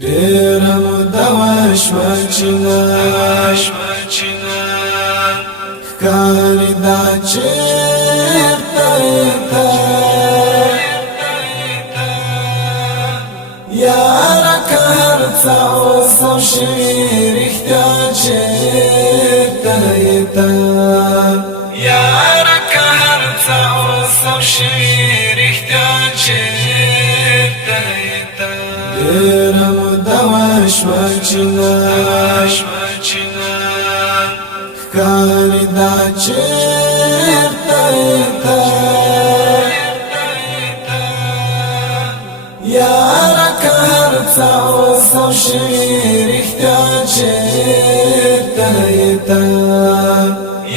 ډېره موده وشوه چې نه ښکاري دا چېرته یې ته یاره که هر څه اوس هم شوي رښتیا چېرته یې ته یاره که هر څه اوس هم شوي رښتیا چېرته یې ته ډېره موده وشوه چې نه ښکاري دا چېرته یې ته یاره که هر څه اوس هم شوي رښتیا چېرته یې ته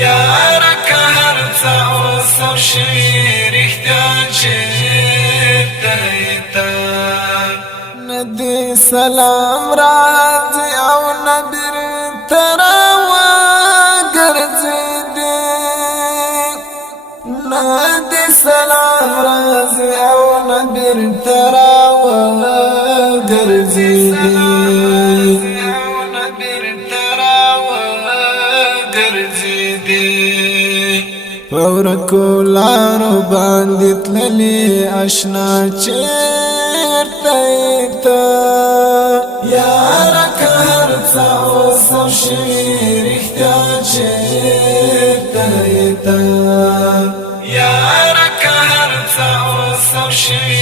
یاره که هر څه اوس هم شوي رښتیا چېرته یې ته نه دې سلام راځي او نه بېرته راوګرځېدې نه دې سلام راځي او نه بېرته راوګرځېدې په ورکو لارو باندې تللې اشنا چېرته یې ته یاره که هر څه اوس هم شوي رښتیا چېرته یې ته یاره که هر څه اوس هم شوي